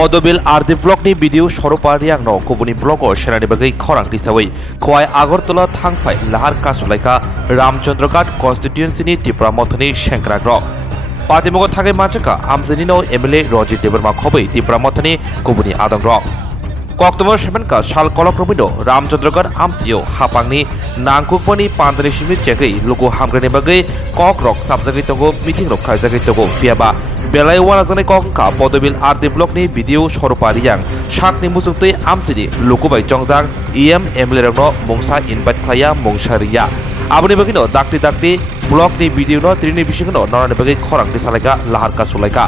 Podobil RD Vlog ni video soropa riang no kubuni blogger shenani bagai khorang tisawai khwai Agartala thangphai lahar kasulaika Ramchandraghat constituency ni Tipramothani Shenkragro Patimogo thangai machaka amsani no MLA Rojit Debarma khobai Tipramothani kubuni adangro October 7 ka sal kolok romido Ramchandraghat amsio hapangni nangkukmani pandani simni jegai lugu hamgrani bagai kok rok sabjagai togo meeting rok khaijagai togo fiaba belai wana jane kok ka Podobil RD Block ni video soropa riang sakni musungtei amsini lukubai jongjang EM MLA rokno mungsa invite khlaya mungsaria aboni bagino dakti blog ni video no trini bisingno norani bagai khorang tisalaika lahar ka sulaika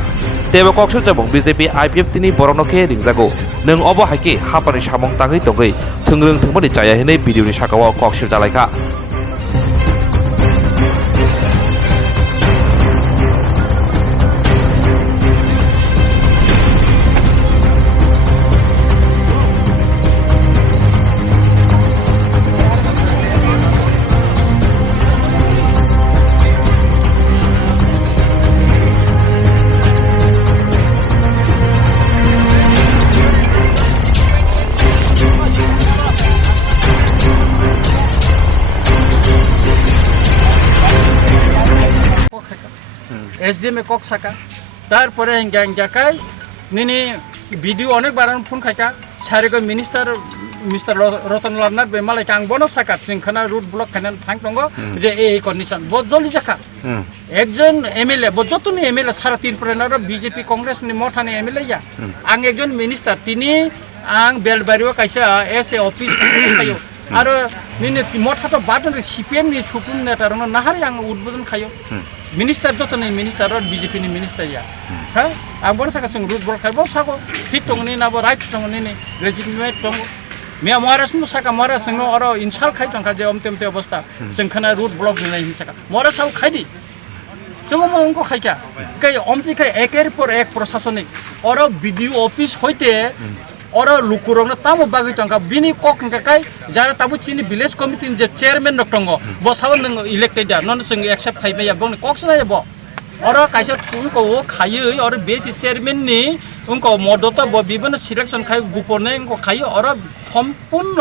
tebo koksur jabong BJP IPF tini borokno ke ringjago nung obo haike hapani samong tangai tongai thungrung thungmani chaya hinai video ni sakao koksur jalaika SDM এ cock সাকা তারপরে গ্যাংজাকাই নিনি video অনেক বারান phone খাইকা সারিগো mister Ratanlal Nath বেমালাই Kang বনো সাকা চিংখানা root block খানান থাং দঙ্গো যে এই condition বহুত জলদি জাকা একজন MLA বজতনি MLA সারা ত্রিপুরার BJP Congress নি মঠানি এমএলএ ইয়া আং একজন মিনিস্টার তিনি আং বেলবাড়িও কাইসা এসএ অফিস খাইও আর নিনি মঠাতো বাদন সিপিএম নি সুপুন নেতারনো নাহারি আং উদ্বোধন খাইও Minister joto ni minister or BJP ni minister ya, ha? Abon saka sung root block karbon sako fit tong ni nabo right tong ni legitimate tong. Mia maras mu saka maras sung no oro insal khai tong kaje omte obosta sung khana root block ni nai saka maras sab khai di. Sung mo unko khai kya? Kai omti kai eker por ek prosasonik oro video office hoite oro lukurong na tamo bagay tong ka bini kok kai jara tabu chini village committee je chairman nok tongo bo sawan nang elected ya non sung accept khai ba ya bong kok sa ya bo oro kaisa unko khai oro base chairman ni unko modota bo bibana selection khai gupone unko khai oro সম্পূর্ণ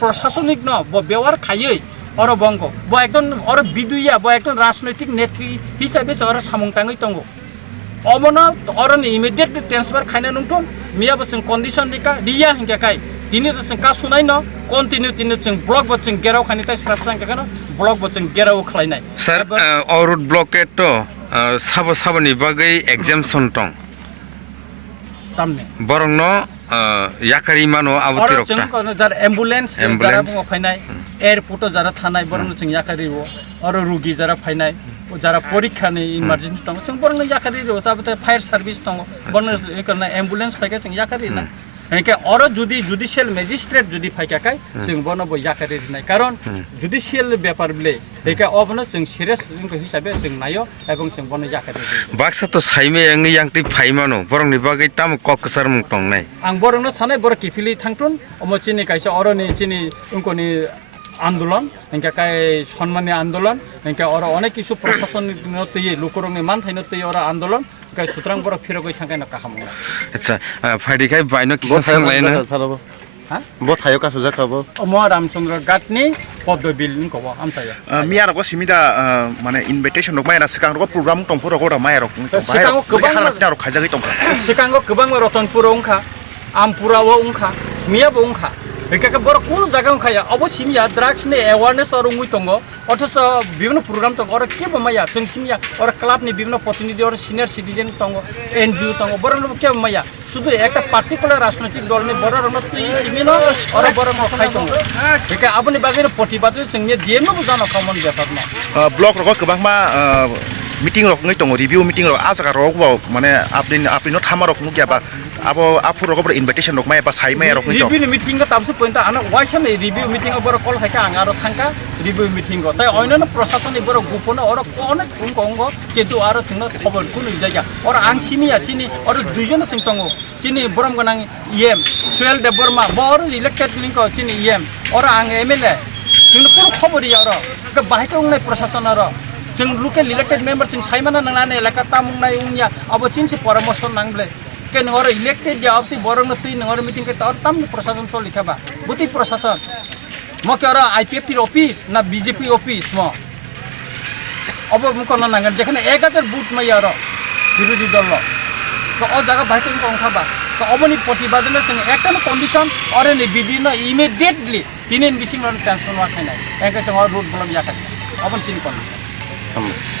প্রশাসনিক ন bo bewar khai oro bongko bo ekdon oro biduya bo ekdon রাজনৈতিক নেত্রী হিসাবে oro samung tangai tongo অমনা অরনি immediately transfer খাইনা নুংটন মিয়াবো जों কন্ডিশন দিকা দিয়া হিংকা কাই দিনি তো जों का सुनाय न कन्टिन्यू तिनो जों ब्लक बो जों गेराव खानि ताइ स्राप सांका कनो ब्लक बो जों गेराव खलायनाय सर औरुट ब्लॉकेट तो साबनि बागै एग्जाम्पशन टं तामने बरंग न याकारि मानो आबति रक्ता जों जार एम्बुलेंस जारा बुङो फायनाय एयरपोर्ट जारा थानाय बरंग जों याकारि वो और रुगी जारा फायनाय যারা পরীক্ষা নেই ইমার্জেন্সি দङ जों बरंग याकारि रो ताबते फायर सार्भिस दङ बरंग एकना एम्बुलेंस फायका जों याकारि ना हेके अर जुदि जुडिशियल मैजिस्ट्रेट जुदि फायकाकाय जों बनबो याकारि दिनाय कारण जुडिशियल ब्यापार ब्ले हेके अबनो जों सिरियास जोंखौ हिसाबै जों नायो एबं जों बनो याकारि बाक्सा तो साइमे यांगि यांगति फाइमानो बरंग नि बागै ताम ककसार मुं टंनाय आं बरंगनो सानाय बर किफिलि थांथुन अमचिनि कायसा अरनि चिनि उनकोनि आंदोलन इनका काय सम्माननीय आंदोलन इनका और अनेक किछु प्रशासन नतै लोकरंनि मान थाइनो तै और आंदोलन काय सुत्रां बर फिरगै थांगाय न काहामो अच्छा फाइदिखाय बायनो किछु सांलायना हा बो थायो कासु जाखाबो म रामचंद्रघाट नि पदबिल नि कबो आमचाया मिया रको सिमिदा माने इनविटेशन रक मायरा सिकां रको प्रोग्राम टंफो रको रा माया रक सिकां गोबां रक खाजागै टंखा सिकां गोबां रतनपुर उंखा आमपुराव उंखा मियाबो उंखा एकाके बर कोन जागा खाया अब सिमिया ड्रग्स ने अवेयरनेस और उंगुइ तंगो अथस विभिन्न प्रोग्राम तंगो और के बमाया जों सिमिया और क्लब नि विभिन्न प्रतिनिधि और सीनियर सिटीजन तंगो एनजीओ तंगो बरन के बमाया शुद्ध एक पार्टिकुलर राजनैतिक दल ने बर रन ति सिमिनो और बर म खाइ तंगो एका आबनि बागै प्रतिबाद जोंनि डीएम न बुजानो कमन ब्यापार न ब्लक रको गोबां मा मीटिंग रक नै तंगो रिव्यू मीटिंग रक आ जागा रक माने आपनि न थामा रक नु गयाबा abo apu rok invitation rok mai ba sai mai rok ni review meeting ga tabse point ana waisa nei review meeting abo call haika angaro thangka review meeting go tai oinano प्रशासन ni boro gupona or onek ungko kintu aro thingno khobor kunu jaiga or ang simia chini or duijon singtongo chini borom ganang em suel de borma bor elected link chini em or ang mla thingno kono khobori aro ga bahika ungnai प्रशासन aro जों local elected member जों साइमाना नांनानै एलाका तामुंनाय उनिया अब चिनसे परामर्श नांब्ले ke nengor elected jawab ti borong na ti nengor meeting ke tor tam prosason so likha ba buti prosason mo ke ora IPF tir office na BJP office mo obo mo kono nangan jekhane 1000 booth mai aro বিরোধী দল তো ও জায়গা biting কম খাবা তো অবনি প্রতিবাদনের সঙ্গে একটা condition অরে নি বিদিন ইমিডিয়েটলি 3 বিসিং ট্রান্সফার খাই নাই একে সঙ্গে রুট ব্লক ইয়াখাই অবন সিনি কন্ডিশন